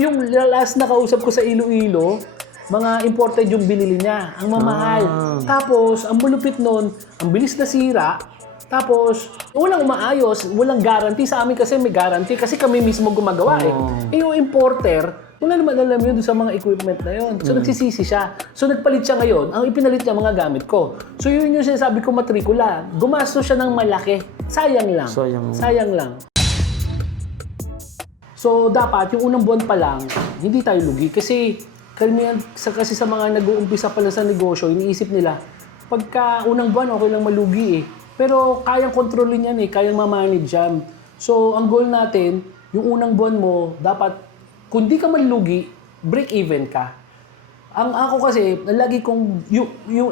Yung last na kausap ko sa Iloilo, mga imported yung binili niya. Ang mamahal. Tapos, ang malupit nun, ang bilis na sira. Tapos, walang umaayos, walang guarantee. Sa amin kasi may guarantee kasi kami mismo gumagawa eh. Eh yung importer, wala naman alam yun doon sa mga equipment na yun. So nagsisisi siya. So nagpalit siya ngayon. Ang ipinalit niya mga gamit ko. So yun yung sinasabi ko matrikula. Gumastos siya ng malaki. Sayang lang. Sayang lang. So, dapat, yung unang buwan pa lang, hindi tayo lugi. Kasi, kasi sa mga nag-uumpisa pala sa negosyo, iniisip nila, pagka unang buwan, okay lang malugi eh. Pero, kayang kontrolin yan eh, kayang mamanage yan. So, ang goal natin, yung unang buwan mo, dapat, kung di ka malugi, break even ka. Ang ako kasi, lagi kong, yung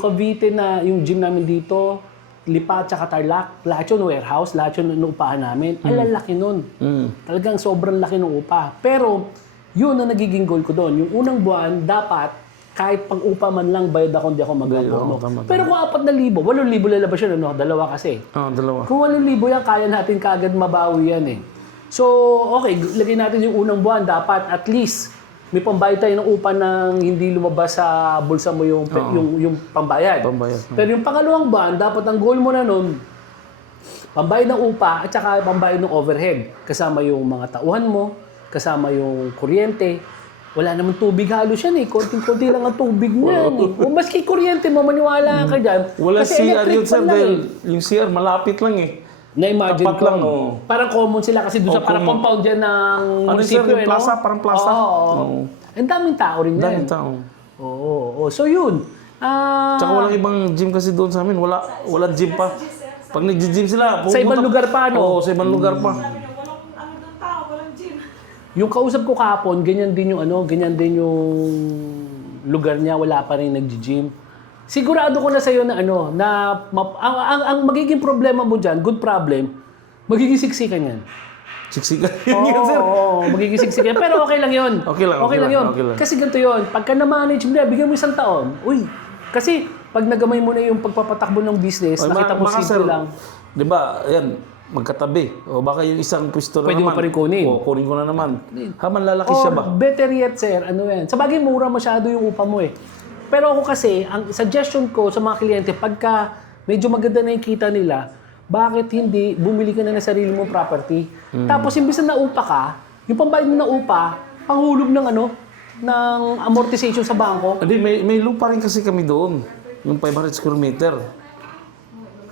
Cavite na, yung gym namin dito, Lipa at Tarlac, lahat yun warehouse, lahat yun inuupahan namin. Ang lalaki nun. Talagang sobrang laki ng upa. Pero, yun ang nagiging goal ko doon. Yung unang buwan, dapat, kahit pang-upa man lang, bayad ako, hindi ako mag-abono. Pero kung 4,000, 8,000 lalabas yun, ano? Dalawa kasi. Dalawa. Kung 8,000 yan, kaya natin kaagad mabawi yan eh. So, okay, lagay natin yung unang buwan, dapat at least, may pambayad tayo ng upa nang hindi lumabas sa bulsa mo yung pambayad. Pero yung pangalawang buwan, dapat ang goal mo na nun, pambayad ng upa at saka pambayad ng overhead. Kasama yung mga tauhan mo, kasama yung kuryente. Wala namang tubig halos yan eh. Konting-konti lang ang tubig niyan eh. O maski kuryente mo, maniwala ka dyan. Wala kasi CR yun sir, lang dahil eh. yung CR malapit lang eh. Na-imagine Tapat ko. lang, Parang common sila kasi doon sa parang compound dyan ng munisipyo. Sir, plaza, parang plaza. Oo. Ang daming tao rin yan. Daming tao. Oo. So yun. Tsaka walang ibang gym kasi doon sa amin. Walang gym pa. Pag nag-gym sila, Sa ibang lugar pa, no? Oo, sa ibang lugar pa. Yung kausap ko kahapon, ganyan din yung lugar niya, wala pa rin nag-gym. Sigurado ko na sa'yo na ang magiging problema mo dyan, good problem, magiging siksikan yan. Siksikan yun, sir. Oo, magiging siksikan. Pero okay lang yun. Okay lang yun. okay lang. Kasi ganito yun, pagka na-manage mo na, bigyan mo 1 taon. Uy, kasi pag nagamay mo na yung pagpapatakbo ng business, nakita mo simple lang. Di ba, ayan, magkatabi. O baka yung isang pwesto na Pwede mo naman. pa rin kunin. O, kunin ko na naman. Haman lalaki siya ba? Better yet, sir, yan. Sa bagay, mura masyado yung upa mo eh. Pero ako kasi, ang suggestion ko sa mga kliyente, pagka medyo maganda na yung kita nila, bakit hindi bumili ka na ng sarili mong property? Tapos, imbis na naupa ka, yung pambayad mo na upa, panghulog ng ng amortization sa bangko. Hindi, may lupa rin kasi kami doon. Yung 500 square meter.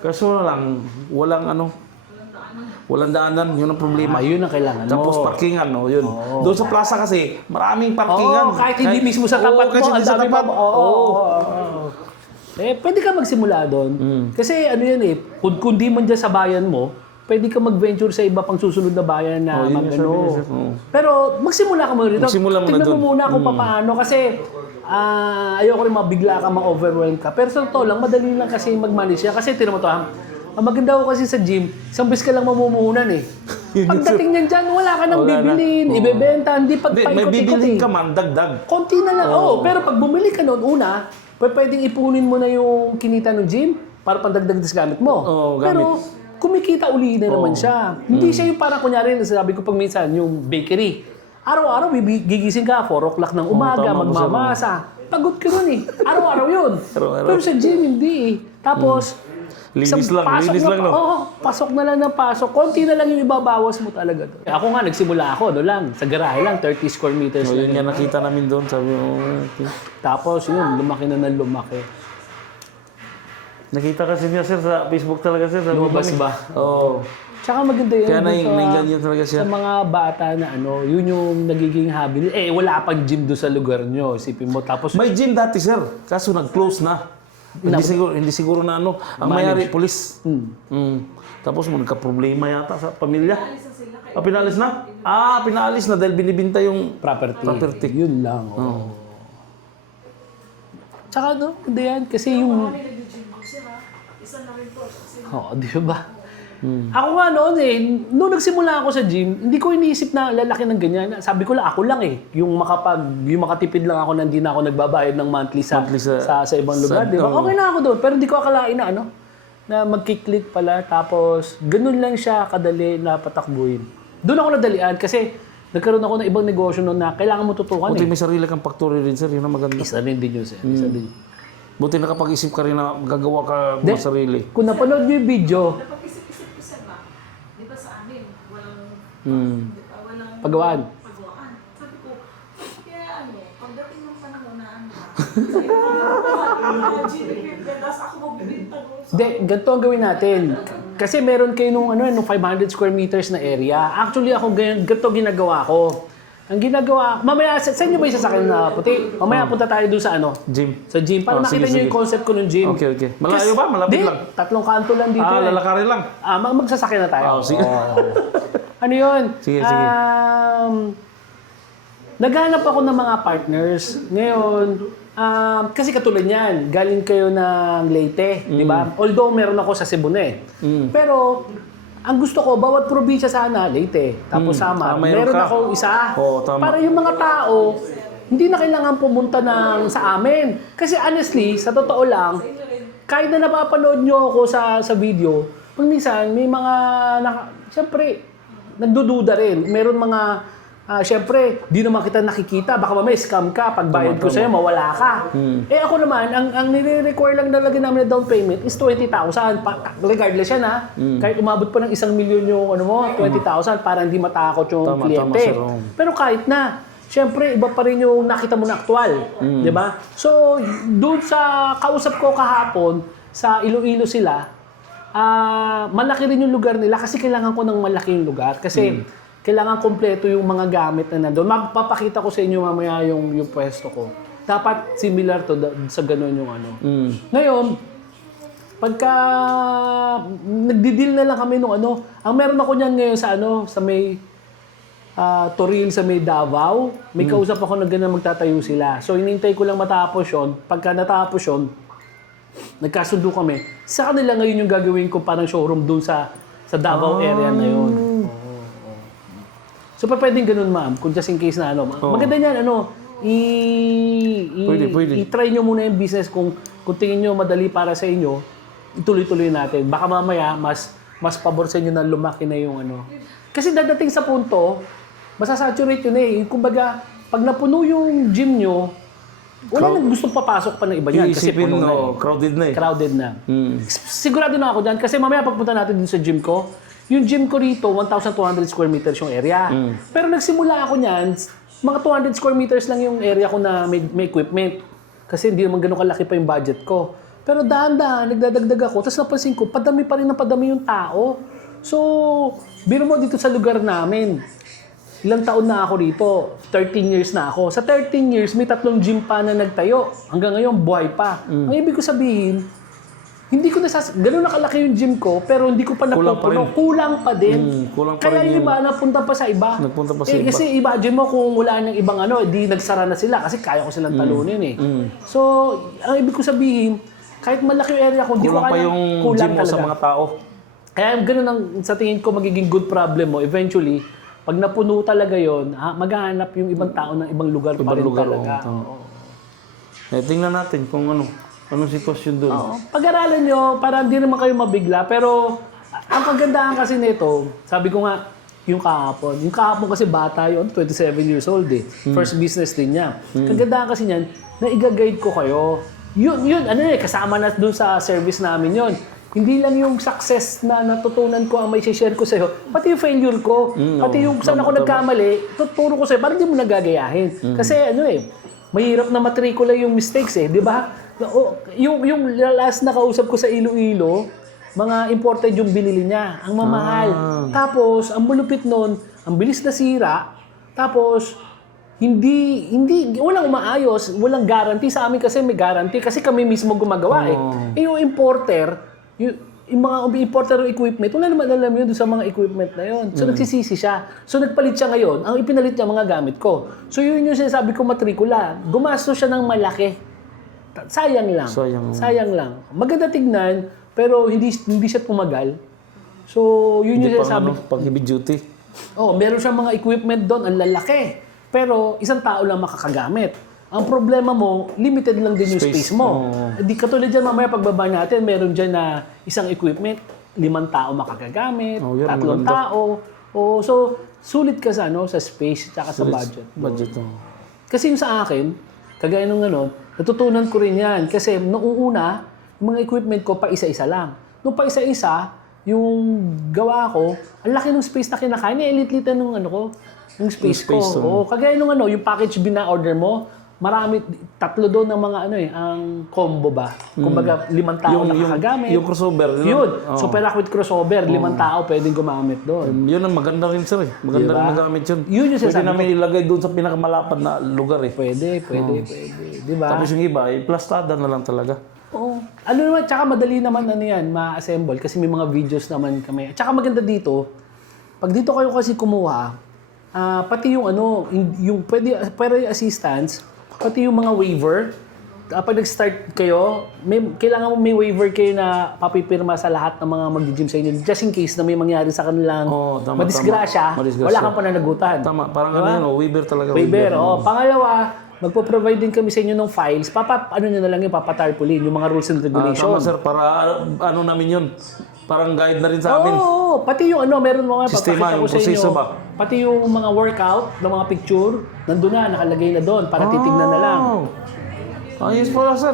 Kaso lang, walang daanan, yun ang problema. Yun ang kailangan Tapos mo. parkingan, yun. Doon sa plaza kasi, maraming parkingan. Kahit hindi mismo sa tapat mo, ang dami pa. Pwede ka magsimula doon. Kasi yan eh, kung di man dyan sa bayan mo, pwede ka mag-venture sa iba pang susunod na bayan na Pero magsimula ka muna rito. Tingnan mo muna kung paano. Kasi ayoko rin mabigla ka, ma-overwhelm ka. Pero sa totoo lang, madali lang kasi mag-manage siya. Kasi tinan mo to, ang maganda ko kasi sa gym, isang beses ka lang mamumuhunan eh. Pagdating niyan dyan, wala ka nang bibilin, ibebenta, hindi pagpaikot-ikot eh. May bibilin ka man, dagdag. Konti na lang, pero pag bumili ka noon, una, pwedeng ipunin mo na yung kinita ng gym para pandagdag sa gamit mo. Pero kumikita uli na naman siya. Hindi siya yung parang kunyari, sabi ko pag minsan, yung bakery. Araw-araw, gigising ka, 4 o'clock ng umaga, magmamasa. Pagod ka nun eh. Araw-araw yun. Pero sa gym, hindi eh. Tapos, linis lang, no? Oo, pasok na lang ng pasok. Konti na lang yung ibabawas mo talaga doon. Ako nga, nagsimula ako, sa garahe lang, 30 square meters. So, yun nga nakita namin doon, sabi mo. Tapos yun, lumaki na ng lumaki. Nakita kasi niya, sir, sa Facebook talaga, sir. Lumabas ba? Oo. Tsaka maganda yun. Kaya nainganyo talaga siya. Sa mga bata na yun yung nagiging hobby. Wala pang gym doon sa lugar nyo. Isipin mo. Tapos, May gym dati, sir. Kaso nag-close na. Hindi siguro na ang mayari, pulis. Tapos nagka-problema yata sa pamilya. Pinalis na? Pinalis na dahil binibinta yung property. Yun lang. Tsaka hindi yan. Kasi yung... di ba? Ako nga noon nung nagsimula ako sa gym, hindi ko iniisip na lalaki ng ganyan. Sabi ko lang, ako lang yung makatipid lang ako na hindi na ako nagbabayad ng monthly sa ibang lugar. Di ba? Okay na ako doon. Pero hindi ko akalain na magkiklik pala. Tapos, ganun lang siya kadali na patakbuhin. Doon ako nadalian kasi nagkaroon ako ng ibang negosyo noon na kailangan mo tutukan Buti may sarili kang factory rin, sir. Yun ang maganda. Isa rin din yun, sir. Isa din. Buti nakapag-isip ka rin na gagawa ka Di- ng sarili. Kung napanood niyo yung video, Napag-isip-isip ko sa ba? Di ba sa amin, walang pagawaan. pagawaan. Sabi ko, kaya pagdating ng panahon na tapos ako magbibintag ko. Hindi, ganito ang gawin natin. Kasi meron kayo nung 500 square meters na area. Actually, ako ganito ginagawa ko. Ang ginagawa, mamaya, sa inyo ba yung sasakyan na puti? Mamaya punta tayo doon sa Gym. Sa gym. Para makita nyo yung concept ko ng gym. Okay, okay. Malayo ba? Malapit lang? 3 kanto lang dito. Lalakarin lang. Magsasakyan na tayo. Sige. Ano yun? Sige, sige. Naghanap ako ng mga partners. Ngayon, kasi katulad niyan, galing kayo ng Leyte, di ba? Although meron ako sa Cebu na eh. Pero, ang gusto ko, bawat probinsya sana, Leyte, tapos Samar, mayroon meron ka. ako isa. Oo, tama. Para yung mga tao, hindi na kailangan pumunta sa amin. Kasi honestly, sa totoo lang, kahit na napapanood nyo ako sa video, pag minsan, may mga, siyempre, nagdududa rin. Meron mga, siyempre, di naman kita nakikita. Baka mamaya scam ka. Pag bayad ko sa'yo, mawala ka. Eh ako naman, ang nire-require lang talaga namin na down payment is 20,000. Regardless yan ha. Kahit umabot pa ng 1 million yung 20,000 para hindi matakot yung Tama, kliyente. sir. Oo. Pero kahit na, siyempre, iba pa rin yung nakita mo na aktual. Di ba? So, doon sa kausap ko kahapon, sa Iloilo sila, malaki rin yung lugar nila kasi kailangan ko ng malaking lugar. Kasi kailangan kompleto yung mga gamit na nandun. Magpapakita ko sa inyo mamaya yung pwesto ko. Dapat similar to sa ganun yung Ngayon, pagka nagdi-deal na lang kami nung ang meron ako niyan ngayon sa may Toril, sa may Davao, may kausap ako na ganun magtatayo sila. So, inintay ko lang matapos yun. Pagka natapos yun, nagkasundo kami. Sa kanila ngayon yung gagawin ko parang showroom dun sa Davao area na yun. So, pwedeng ganun, ma'am, kung just in case na Maganda niyan, Pwede. i-try nyo muna yung business kung tingin nyo madali para sa inyo, ituloy-tuloy natin. Baka mamaya, mas pabor sa inyo na lumaki na yung Kasi dadating sa punto, masasaturate yun eh. Kumbaga, pag napuno yung gym nyo, wala nang gustong papasok pa ng iba niyan kasi Iisipin, puno na crowded na eh. Crowded na. Sigurado na ako dyan kasi mamaya pagpunta natin dun sa gym ko, yung gym ko rito, 1,200 square meters yung area. Pero nagsimula ako niyan, mga 200 square meters lang yung area ko na may equipment. Kasi hindi naman ganun kalaki pa yung budget ko. Pero dahan-dahan, nagdadagdag ako. Tapos napansin ko, padami pa rin ng padami yung tao. So, biro mo dito sa lugar namin, ilang taon na ako rito? 13 years na ako. Sa 13 years, may 3 gym pa na nagtayo. Hanggang ngayon, buhay pa. Ang ibig ko sabihin, hindi ko ganun na kalaki yung gym ko, pero hindi ko pa napupuno. Kulang pa din. Kulang pa Kaya rin yung iba, napunta pa sa iba. Nagpunta pa sa iba. Kasi imagine mo kung wala nang ibang di nagsara na sila kasi kaya ko silang talunin eh. So, ang ibig ko sabihin, kahit malaki yung area ko, hindi ko Kulang pa kaya, yung kulang gym mo talaga. sa mga tao. Kaya ganun ang sa tingin ko magiging good problem mo. Eventually, pag napuno talaga yon, maghahanap yung ibang tao ng ibang lugar pa rin talaga. Tingnan natin kung anong sitwasyon doon. Pag-aralan nyo, para hindi naman kayo mabigla. Pero, ang kagandahan kasi nito, sabi ko nga, yung kahapon. Yung kahapon kasi bata yun, 27 years old eh. First business din niya. Kagandahan kasi niyan, na i-guide ko kayo. Yun, kasama na dun sa service namin yun. Hindi lang yung success na natutunan ko ang may share ko sa'yo, pati yung failure ko, pati yung saan ako nagkamali, tuturo ko sa'yo, parang hindi mo nagagayahin. Kasi mahirap na matrikula yung mistakes eh, di ba? Yung last na kausap ko sa Iloilo, mga imported yung binili niya, ang mamahal. Tapos, ang malupit nun, ang bilis na sira, tapos, walang umaayos, walang guarantee. Sa amin kasi may guarantee, kasi kami mismo gumagawa eh. Yung importer, yung mga importer ng equipment, wala naman alam yun doon sa mga equipment na yun. So, nagsisisi siya. So, nagpalit siya ngayon. Ang ipinalit niya mga gamit ko. So, yun yung sinasabi ko matrikula. Gumastos siya ng malaki. Sayang lang. Sayang lang. Maganda tignan, pero hindi siya tumagal. So, yun yung sinasabi. Pag heavy duty. Meron siyang mga equipment doon, ang lalaki. Pero, isang tao lang makakagamit. Ang problema mo, limited lang din yung space mo. Di katulad dyan, mamaya pagbaba natin, meron dyan na isang equipment, 5 tao makagagamit, 3 tao. Oo, so sulit ka sa sa space at sa budget. Budget, Kasi yung sa akin, kagaya nung natutunan ko rin yan. Kasi noong una, yung mga equipment ko pa isa-isa lang. Nung pa isa-isa, yung gawa ko, ang laki ng space na kinakain. Elite-lite nung yung space ko. space, Oo, kagaya nung yung package bina-order mo, marami, 3 doon ng mga ang combo ba? Kumbaga, 5 tao nakakagamit. Yung crossover. Yun. Super Aquid crossover, 5 tao pwedeng gumamit doon. Yun ang maganda rin, sir. Maganda rin magamit yun. Yun yung Pwede sinasabi namin ilagay doon sa pinakamalapad na lugar eh. Pwede. Di ba? Tapos yung iba, plastada na lang talaga. Oo. Ano naman, tsaka madali naman yan, ma-assemble kasi may mga videos naman kami. Tsaka maganda dito, pag dito kayo kasi kumuha, pati yung yung pwede assistance, pati yung mga waiver, pag nag-start kayo, kailangan mo may waiver kayo na papipirma sa lahat ng mga mag-gym sa inyo. Just in case na may mangyari sa kanilang madisgrasya, wala kang pananagutan. Tama, parang waiver talaga. Waiver, Pangalawa, magpo-provide din kami sa inyo ng files. Nyo na lang yung papatarpulin, yung mga rules and regulations. Tama, sir, para namin yun. Parang guide na rin sa amin. Oo, pati yung meron mga Sistema, papakita ko yung sa inyo. proseso ba? Pati yung mga workout, ng mga picture, nandun na, nakalagay na doon para titignan na lang. Ayos pala, sir.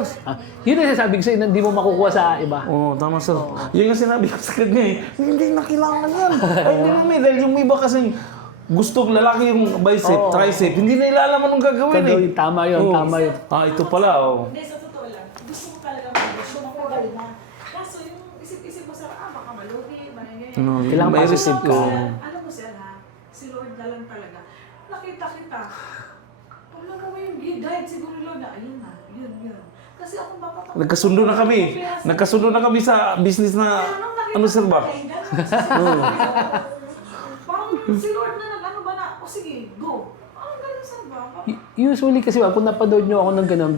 Yun ang sasabi ko sa'yo, hindi mo makukuha sa iba. Oo, tama, sir. Yun yung sinabi ko sa kanya eh. Hindi na kailangan yan. Ay, hindi namin. Dahil yung iba kasing gusto lalaki yung bicep, tricep, hindi na ilalaman nung gagawin eh. Tama yun. Ito pala, Hindi, sa totoo lang, gusto mo talaga mag-gusto mo magaling na. Kaso yung isip-isip mo sa, baka malugi, mangyayari. Kailangan may positive receipt ka. Alam mo sir ha, si Lord na lang talaga. Nakita kita. Pag nagawa yung guide, siguro Lord na, ayun na, yun. Kasi ako baka... Nagkasundo na kami. Nagkasundo na kami sa business na, sir ba? Parang si Lord na ano ba na, o sige, go. Parang ganun sir ba? Usually kasi kung napanood nyo ako ng ganun,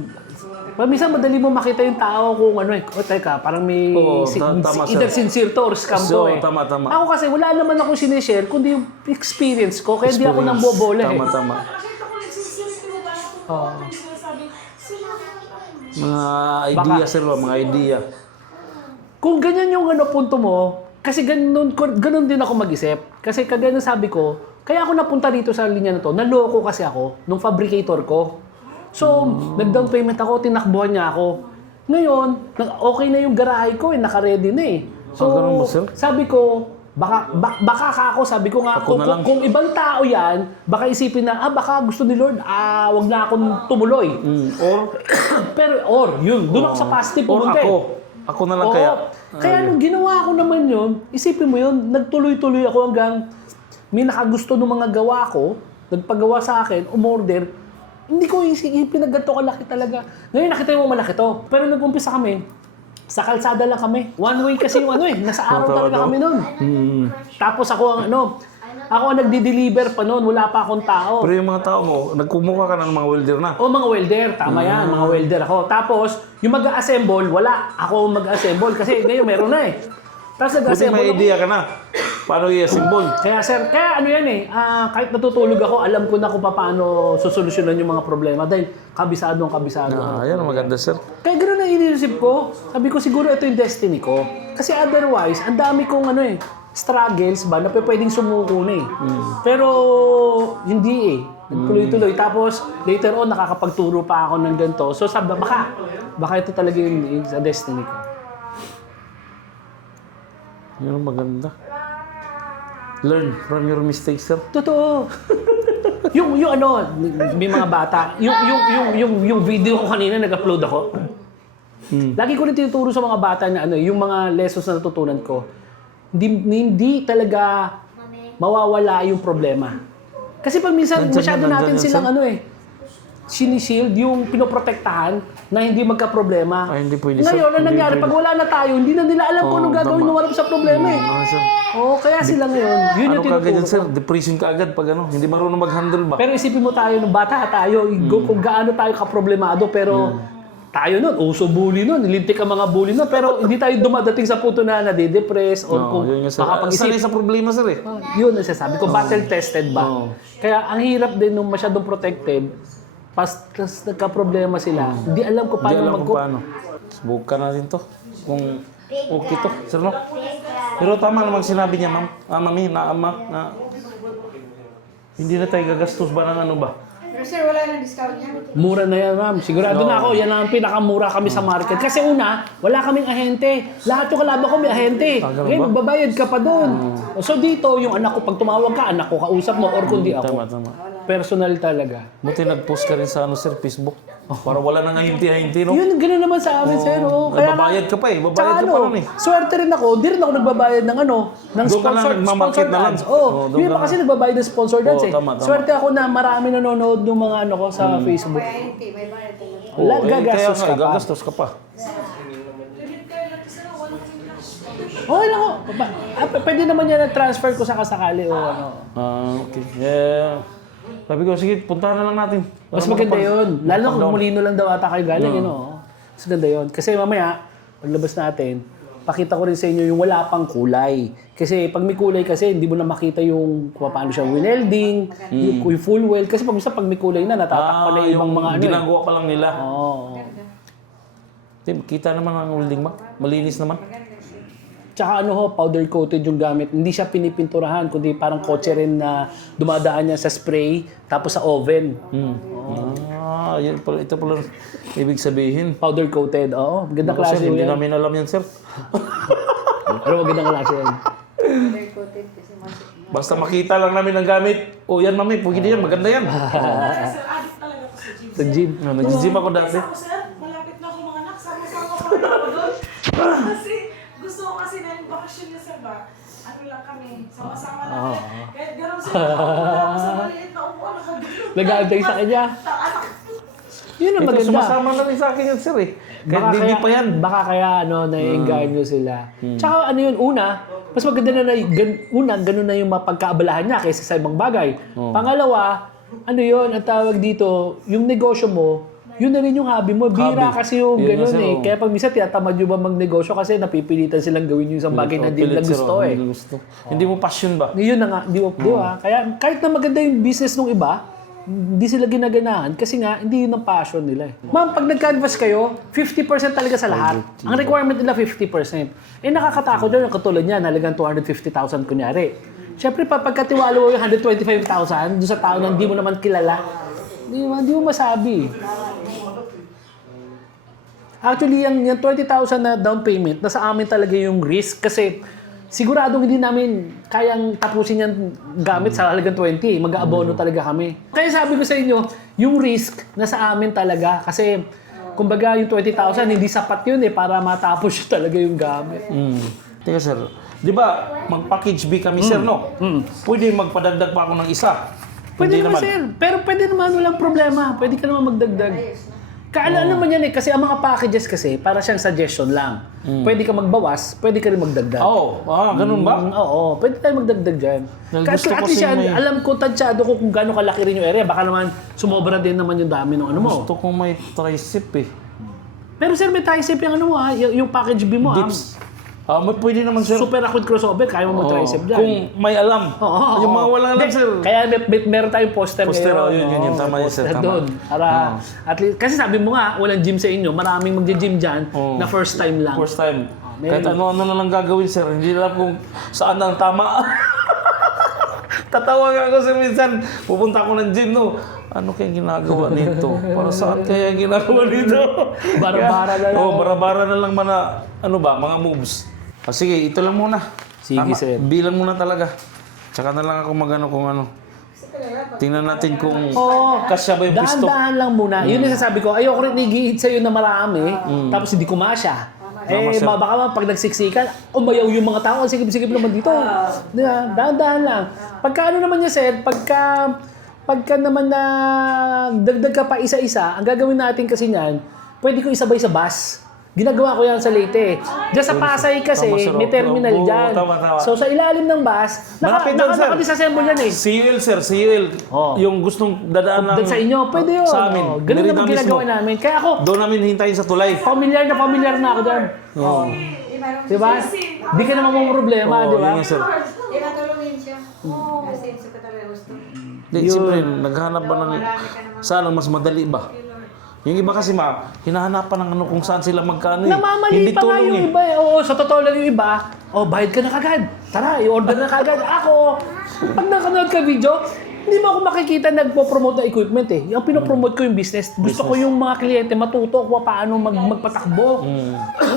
minsan madali mo makita yung tao kung teka, parang may tama, sir. either sincere to or scam to eh. Tama. Ako kasi wala naman akong sinishare kundi yung experience ko, kaya hindi ako nang bobola eh. Tama. Nakita ko yung sincerity mo ba ako yung sinasabi, si Lord na lang. Mga idea, sir, mga idea. Kung ganyan yung punto mo, kasi ganun din ako mag-isip. Kasi kagaya ng sabi ko, kaya ako napunta dito sa linya na to, naloko kasi ako nung fabricator ko. So, nag-down payment ako, tinakbuhan niya ako. Ngayon, okay na yung garahe ko, naka-ready na eh. So, ganun ba, sir? sabi ko, baka ako, sabi ko nga, Ako na lang. kung ibang tao yan, baka isipin na, baka gusto ni Lord, wag na akong tumuloy. Or, yun, doon ako sa positive Or pumunta eh. ako na lang Oo. kaya. Kaya nung ginawa ko naman yun, isipin mo yun, nagtuloy-tuloy ako hanggang may nakagusto ng mga gawa ko, nagpagawa sa akin, umorder, hindi ko isipin na ganito kalaki talaga. Ngayon nakita mo malaki to. Pero nag-umpisa kami, sa kalsada lang kami. One way kasi yung nasa araw talaga kami nun. Tapos ako ang nagdi-deliver pa noon, wala pa akong tao. Pero yung mga tao mo, nagkumuha ka na ng mga welder na. O mga welder, tama yan, mga welder ako. Tapos, yung mag-assemble, wala. Ako mag-assemble kasi ngayon meron na eh. Tapos Buti nag-assemble may ako. idea ka na. Paano i-assemble? Kaya sir, kahit natutulog ako, alam ko na kung paano susolusyonan yung mga problema dahil kabisado. Ayan, maganda, sir. Kaya gano'n ang iniisip ko. Sabi ko siguro ito yung destiny ko. Kasi otherwise, ang dami kong struggles ba na pwedeng sumuko na eh. Pero hindi eh. Nagtuloy-tuloy. Tapos later on, nakakapagturo pa ako ng ganito. So sabi, baka ito talaga yung sa destiny ko. Yun ang maganda. Learn from your mistakes, sir. Totoo. yung may mga bata, yung video ko kanina nag-upload ako. Lagi ko rin tinuturo sa mga bata na yung mga lessons na natutunan ko. Hindi talaga mawawala yung problema. Kasi pag minsan masyado natin silang sinishield, yung pinoprotektahan na hindi magka-problema. Ay, hindi pwede, sir. Ngayon, ang nangyari, pag wala na tayo, hindi na nila alam kung anong gagawin na wala sa problema eh. Sir. Kaya sila ngayon, yun yung Ano ka tinuturo ganyan, sir? ko. Depression ka agad pag hindi marunong mag-handle ba? Pero isipin mo tayo, nung bata tayo, kung gaano tayo kaproblemado, pero tayo nun, uso bully nun, nilintik ang mga bully nun, pero hindi tayo dumadating sa punto na nade-depress or kung Yun nga, sir. makapag-isip. Sanay sa problema, sir eh. Yun ang sasabi ko, battle-tested ba? Kaya ang hirap din nung masyadong protected, pas nagka-problema sila, hindi alam ko Hindi paano alam mag kung paano. Subukan natin to. Kung okay to, sir, no? Pero tama namang sinabi niya, ma'am. Mami, na Hindi na tayo gagastos ba ng ano ba? Pero sir, wala nang discount niya. Mura na yan, ma'am. Sigurado na ako, yan ang pinakamura kami sa market. Kasi una, wala kaming ahente. Lahat yung kalaban ko may ahente. ganun Ngayon, ba? magbabayad ka pa doon. So dito, yung anak ko, pag tumawag ka, anak ko, kausap mo, or kundi ako. Tama. Personal talaga. Buti nag-post ka rin sa ano, sir, Facebook. Para wala nang hinti-hinti, no? Yun, gano'n naman sa amin, sir. Oh. Babayad ka pa eh. Babayad ka pa nun eh. Swerte rin ako. Di rin ako nagbabayad ng ano, ng Doon ka lang sponsored nagmamarket na lang. ads. Oo, Oo, doon yun ka pa kasi nagbabayad ng sponsored ads Oo, eh. tama. Swerte ako na marami nanonood ng mga ano ko sa Facebook. Kaya hindi, may bayad talaga. Wala, Oo, gagastos kaya ka nga, pa. gagastos ka pa. Limit kayo lang kasi wala kaming cash. Okay lang ako. Pwede naman yan na-transfer ko sa kasakali o ano. Okay. Yeah. Sabi ko, sige, puntahan na lang natin. Mas maganda yun. Lalo na kung Molino lang daw ata kayo galing, Mas maganda yun. Kasi mamaya, paglabas natin, pakita ko rin sa inyo yung wala pang kulay. Kasi pag may kulay kasi, hindi mo na makita yung kung paano siya winelding, yung full weld. Kasi pag may kulay na, natatakpan na yung ibang mga ano. ginagawa pa lang nila. Oo. Tim, kita naman ang welding ma. Malinis naman. Tsaka ano ho, powder coated yung gamit. Hindi siya pinipinturahan, kundi parang kotse rin na dumadaan niya sa spray, tapos sa oven. Yan pala, ito pala ibig sabihin. Powder coated, oo. Magandang Ako, klase sir, hindi yan. namin alam yan, sir. Pero magandang klase yan. Very coated kasi masik. Basta makita lang namin ang gamit. Oh, yan mami, pwede yan, maganda yan. Sir, addict talaga ako sa gym. Sa gym. Nag-gym ako dati. Ako, sir, malapit na ako mga anak. Sama-sama pa rin ako doon. Kasi gusto ko kasi na yung bakasyon niya, sir, ba? Ano lang kami, sama-sama lang. Kahit gano'n sir, wala ako sa maliit na upuan, nakagulong. Nag-aantay sa kanya. Yun ang Ito, maganda. sumasama na rin sa akin yan, sir eh. Kahit hindi pa yan. Baka kaya ano, nai-engage sila. Tsaka ano yun, mas maganda na ganun na yung mapagkaabalahan niya kaysa sa ibang bagay. Pangalawa, ano yun, ang tawag dito, yung negosyo mo, yun na rin yung hobby mo. Bira Hobby. kasi yung Yun na, ganun sir, eh. oh. Kaya pag minsan tinatamad yung ba magnegosyo kasi napipilitan silang gawin yung isang bagay na di nila gusto eh. Hindi mo passion ba? Yun na nga, di ba? Kaya kahit na maganda yung business ng iba, hindi sila ginaganahan kasi nga hindi yun ang passion nila eh. Ma'am, pag nag-canvas kayo, 50% talaga sa lahat. Ang requirement nila 50%. Eh nakakatakot yun, yung katulad niya, nalagang 250,000 kunyari. Siyempre, pagkatiwala mo yung 125,000 doon sa tao na hindi mo naman kilala, hindi mo masabi. Actually, yung 20,000 na down payment, nasa amin talaga yung risk kasi siguradong hindi namin kayang tapusin yan gamit sa halagang 20. Mag-aabono talaga kami. Kaya sabi ko sa inyo, yung risk nasa amin talaga kasi kumbaga yung 20,000 hindi sapat yun eh para matapos yun talaga yung gamit. Teka sir, di ba mag-package B kami sir no? Pwede magpadagdag pa ako ng isa. Pwede Hindi naman sir, pero pwede naman walang problema. Pwede ka naman magdagdag. Kaalaan naman yan eh, kasi ang mga packages kasi, para siyang suggestion lang. Pwede ka magbawas, pwede ka rin magdagdag. Ganun ba? Oo, pwede tayo magdagdag dyan. Dahil Kasi gusto at ko least kasi yan, may- alam ko, tansado ko kung gaano kalaki rin yung area. Baka naman sumobra din naman yung dami ng ano mo. Gusto kong may tricep eh. Pero sir, may tricep yung ano mo ha, yung package B mo ha. Dips. Pwede naman sir. Super Aquid crossover, kaya mo mag-tricep dyan. Kung may alam. Oo. Yung mga walang alam Hindi, sir. Kaya meron tayong poster Poster, ngayon. yun, Oo, tama yun, sir, poster tama. doon. Para, at least, kasi sabi mo nga, walang gym sa inyo. Maraming magje-gym dyan na first time lang. First time. meron. Kahit ano-ano na lang gagawin sir. Hindi alam kung saan ang tama. Tatawa nga ako sir minsan. Pupunta ako ng gym no. Ano kayang ginagawa nito? Para saan kaya ang ginagawa nito? Bara-bara na lang. Bara-bara na lang mga moves. Sige, ito lang muna. Sige, sir. Bilang muna talaga. Tsaka na lang ako magano kung ano. Tingnan natin kung kasya ba yung pisto. Dahan-dahan lang muna. Yun yung sasabi ko, ayoko rin nag-i-hit sa'yo na marami, tapos hindi kumasya. sir. Baka pag nagsiksikan, umayaw yung mga tao, sigip-sigip naman dito. Dahan-dahan lang. Pagka ano naman niya, sir, pagka naman na dagdag ka pa isa-isa, ang gagawin natin kasi niyan, pwede ko isabay sa bus. Ginagawa ko yan sa Leyte. Diyan sa Pasay kasi, Tama, sir. may terminal Oo, dyan. tama. So sa ilalim ng bus, Malapit doon, sir. naka-disassemble yan eh. CUL sir, CUL. Yung gustong dadaan ng... Doon sa inyo, pwede yun. Sa amin. Oh, ganun Merida naman ginagawa mismo. namin. Kaya ako, Doon namin hintayin sa tulay. familiar na ako dyan. Diba? Di ka naman mong problema, di ba? Yun nga, sir. Tinatulungin siya. Kasi gusto ko talaga gusto. Di, siyempre, naghanap ba ng... Saan ang mas madali ba? Yung iba kasi hinahanapan ng ano kung saan sila magkano eh. Namamali Hindi pa nga tulong yung eh. iba eh. Oo, sa totoo lang yung iba, bayad ka na kagad. Tara, i-order na kagad. Ako, pag nakanood ka video, Hindi mo ako makikita nagpo-promote ng equipment eh. Yung pinopromote ko yung business. Gusto ko yung mga kliyente matuto kung paano magpatakbo.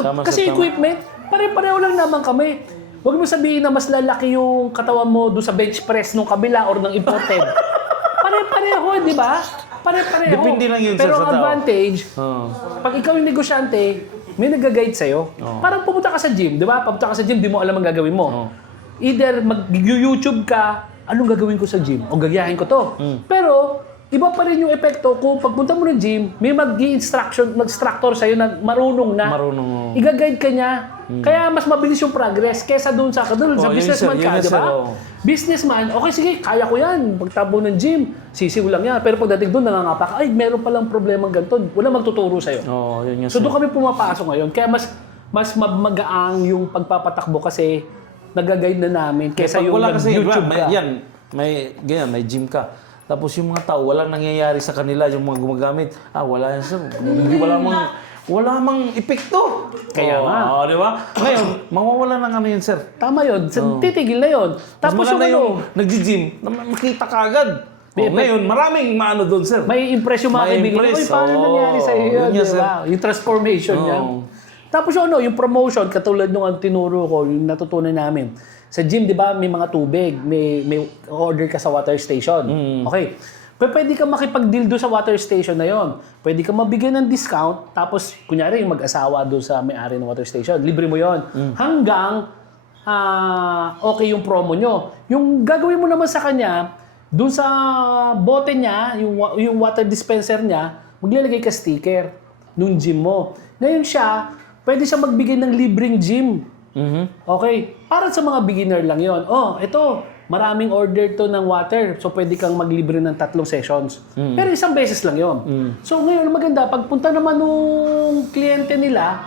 Tama, Kasi sir, tama. equipment, pare-pareho lang naman kami. Huwag mo sabihin na mas lalaki yung katawan mo doon sa bench press nung kabila or ng imported. Pare-pareho, di ba? Pare-pareho. Depende lang yun, sir, Pero sa ang tao. advantage, Oo. pag ikaw yung negosyante, may nag-guide sa'yo. Parang pumunta ka sa gym, di ba? Pumunta ka sa gym, di mo alam ang gagawin mo. Either mag-YouTube ka, anong gagawin ko sa gym? O gagayahin ko to. Pero, iba pa rin yung epekto kung pagpunta mo ng gym, may mag-instructor sa'yo na marunong na. Marunong. I-guide ka niya. Kaya mas mabilis yung progress kesa doon sa yun, businessman sir, ka, yun, di ba? sir, oo. Businessman, okay sige, kaya ko yan. Pagtabo ng gym, sisiw lang yan. Pero pagdating doon, nangangapa ka, ay, meron palang problemang ganito. Wala magtuturo sa'yo. Oo, yun So sir. doon kami pumapasok ngayon. Kaya mas magaang yung pagpapatakbo kasi nag-guide na namin kesa Pag yung wala kasi, YouTube may, ka. yan, may gym ka. Tapos yung mga tao, walang nangyayari sa kanila, yung mga gumagamit. Wala yan, sir. Wala mang epekto. Kaya nga. di ba? Ngayon, mawawala na yun, sir. Tama yun. Titigil na yun. Tapos Mas yung maganda ano, nag-gym, makita ka agad. Ngayon, maraming maano doon, sir. may impress yung mga May kaibigan. impress. Uy, paano nangyari sa iyo Yun yun? yan, Di sir. ba? Yung transformation yan. Tapos yung yung promotion, katulad nung tinuro ko, yung natutunan namin. Sa gym, di ba, may mga tubig. May order ka sa water station. Okay. Pwede ka makipag-deal doon sa water station na yon. Pwede ka mabigyan ng discount, tapos kunyari yung mag-asawa doon sa may-ari ng water station, libre mo yon. Hanggang okay yung promo nyo. Yung gagawin mo naman sa kanya, doon sa bote niya, yung water dispenser niya, maglalagay ka sticker nung gym mo. Ngayon pwede siya magbigay ng libreng gym. Okay? Para sa mga beginner lang yon. Ito, maraming order to ng water. So, pwede kang maglibre ng 3 sessions. Pero isang beses lang yon. So, ngayon, maganda, pagpunta naman nung kliyente nila,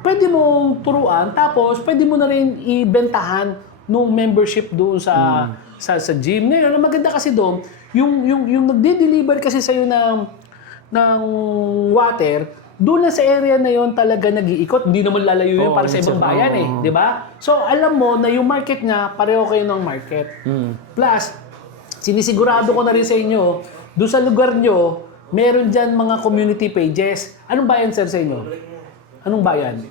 pwede mong turuan, tapos pwede mo na rin ibentahan nung membership doon sa gym. Ngayon, ang maganda kasi doon, yung nagde-deliver kasi sa'yo ng water, doon na sa area na yon talaga nag-iikot. Hindi naman lalayo yun para sa ibang bayan di ba? So, alam mo na yung market niya, pareho kayo ng market. Plus, sinisigurado ko na rin sa inyo, doon sa lugar nyo, meron dyan mga community pages. Anong bayan, sir, sa inyo? Anong bayan?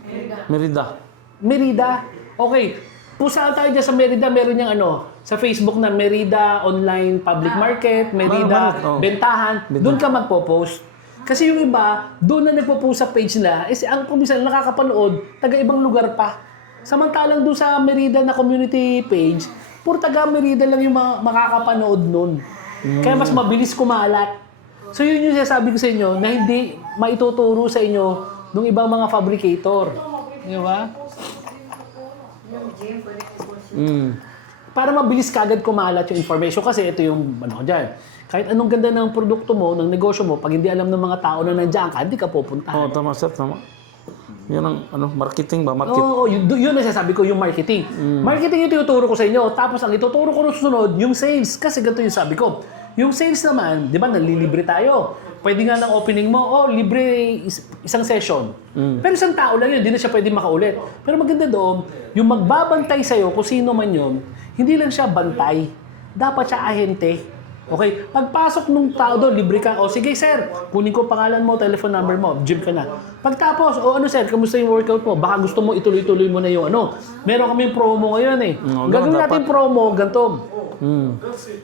Merida. Merida. Okay. Pusa tayo dyan sa Merida, meron niyang sa Facebook na Merida Online Public Market, Merida Bentahan. Doon ka magpo-post. Kasi yung iba, doon na nagpo-post sa page nila, ang kumisan nakakapanood, taga-ibang lugar pa. Samantalang doon sa Merida na community page, puro taga-Merida lang yung makakapanood nun. Kaya mas mabilis kumalat. So yun yung sinasabi ko sa inyo na hindi maituturo sa inyo ng ibang mga fabricator. Di ba? Yung gym, pwede ko po Para mabilis kagad kumalat yung information kasi ito yung dyan. Kahit anong ganda ng produkto mo, ng negosyo mo, pag hindi alam ng mga tao na nandiyan ka, hindi ka pupunta. Tama, sir, tama. Yan ang marketing ba? Oo, yun ang sasabi ko, yung marketing. Marketing yung tinuturo ko sa inyo. Tapos ang ituturo ko susunod, yung sales. Kasi ganito yung sabi ko. Yung sales naman, di ba, nalilibre tayo. Pwede nga ng opening mo, libre isang session. Pero isang tao lang yun, hindi na siya pwede makaulit. Pero maganda doon, yung magbabantay sa'yo, kung sino man yun, hindi lang siya bantay. Dapat siya ahente. Okay? Pagpasok nung tao doon, libre ka. Sige sir, kunin ko pangalan mo, telephone number mo, gym ka na. Pagtapos, sir, kamusta yung workout mo? Baka gusto mo ituloy-tuloy mo na yung Meron kaming promo ngayon eh. Gagawin natin promo, ganito.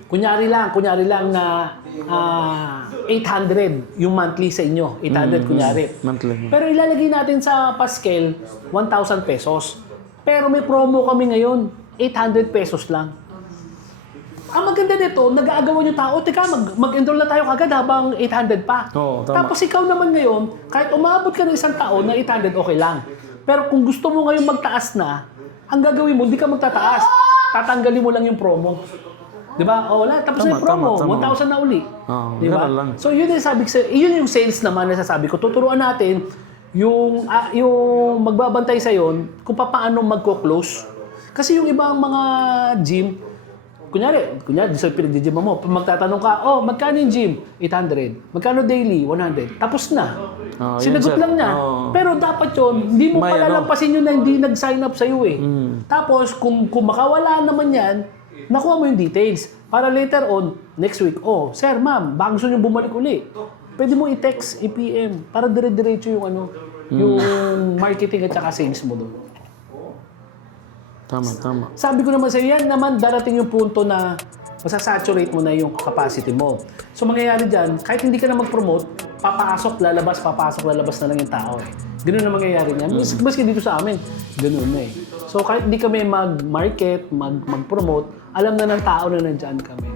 Kunyari lang na 800 yung monthly sa inyo. 800 kunyari. Monthly. Pero ilalagay natin sa Pascal, 1,000 pesos. Pero may promo kami ngayon, 800 pesos lang. Ang maganda nito, nag-aagawan yung tao, teka, mag-enroll na tayo kagad habang 800 pa. Oo, tama. Tapos ikaw naman ngayon, kahit umabot ka ng isang taon na 800, okay lang. Pero kung gusto mo ngayon magtaas na, ang gagawin mo, hindi ka magtataas. Tatanggalin mo lang yung promo. Di ba? Wala, tapos na yung promo, tama. 1,000 na uli. Di ba? ganun lang. So yun yung sabi ko, yun yung sales naman na sasabi ko. Tuturuan natin yung magbabantay sa yon kung paano magko-close. Kasi yung ibang mga gym, kunyari, sa pinag-gym mo, magtatanong ka, magkano yung gym? 800. Magkano daily? 100. Tapos na. Sinagot yun, sir. lang niya. Pero dapat yun, hindi mo May palalampasin yun na hindi nag-sign up sa'yo eh. Tapos, kung makawala naman yan, nakuha mo yung details. Para later on, Next week, oh, sir, ma'am, baka gusto nyo bumalik uli. Pwede mo i-text, i-PM, para dire-diretso yung ano, yung marketing at saka sales mo doon. Tama. Sabi ko naman sa yan naman darating yung punto na masasaturate mo na yung capacity mo. So mangyayari dyan, kahit hindi ka na mag-promote, papasok, lalabas na lang yung tao eh. Ganun na mangyayari niyan. Maski dito sa amin, ganun na eh. So kahit hindi kami mag-market, mag-promote, alam na ng tao na nandyan kami.